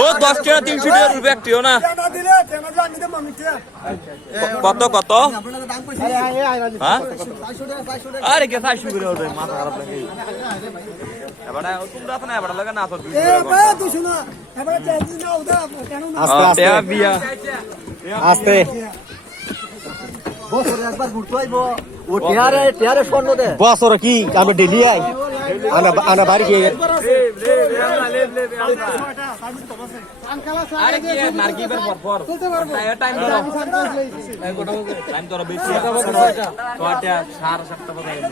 ও 10 টাকা 300 টাকা রুপে একটিও না কত কত হ্যাঁ আরে কে 400 করে ওরে মাথা খারাপ লাগে এবারে তোমরা তো না এবারে লাগা না তো এ ভাই তুই না এবারে চাইছি না ওটা কেন না আস্তে আস্তে বিয়া আস্তে বছরে একবার ঘুরতে আইবো ও টিয়ারে স্বর্ণ দে বছর কি আমি ডেলি আই আনা বাড়ি গিয়ে আরে কি নারকিবের পর টাইম ধরো বেশি তো আটা 7:30 বাজে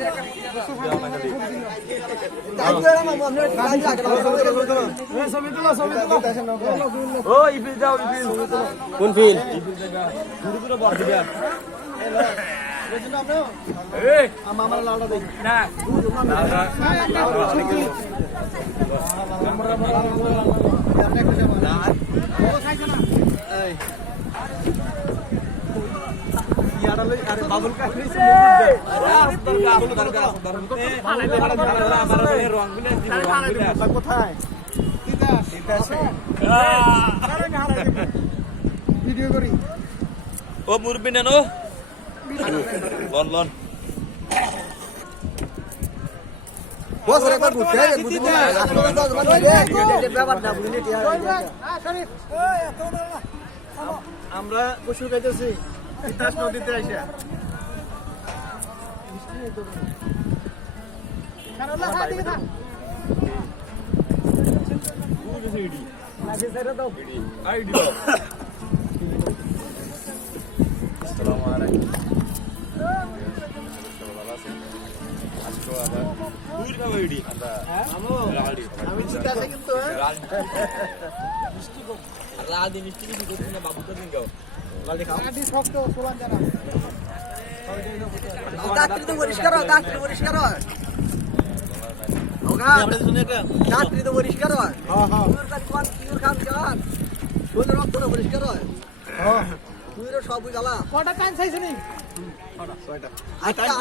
ও ইবিল যাও ইবিল কোন ফিল ইবিল জায়গা দূর দূর বড় দিবা এই আমার লাউডা দেই না ভিডিও করি ও মুরবি নেনো লন লন বছরে একবার ঘুরতে আইবো বুঝি না ব্যাপার না বুঝলি টিয়ারে আমরা গোসল খাইতেছি তিতাস নদীতে আইসা কারলা খাই দিকে থাক আইডি আসসালামু আলাইকুম আজকে আবার দূর খাবো আইডি আমি ঠিক আছে কিন্তু লাল দিন মিষ্টি কি করতে না বাবু তো দিন গাও লাল খাও আদি শক্ত সোলান জানা দাঁতটি তো পরিষ্কার হয় দাঁতটি পরিষ্কার হয় ওগা দাঁতটি তো পরিষ্কার হয় হ্যাঁ হ্যাঁ তোর কাছে কোন পিওর খান জান তোর রক্ত তো পরিষ্কার হয় হ্যাঁ তুইরও সব জ্বালা কয়টা টাইম চাইছিস নি 6টা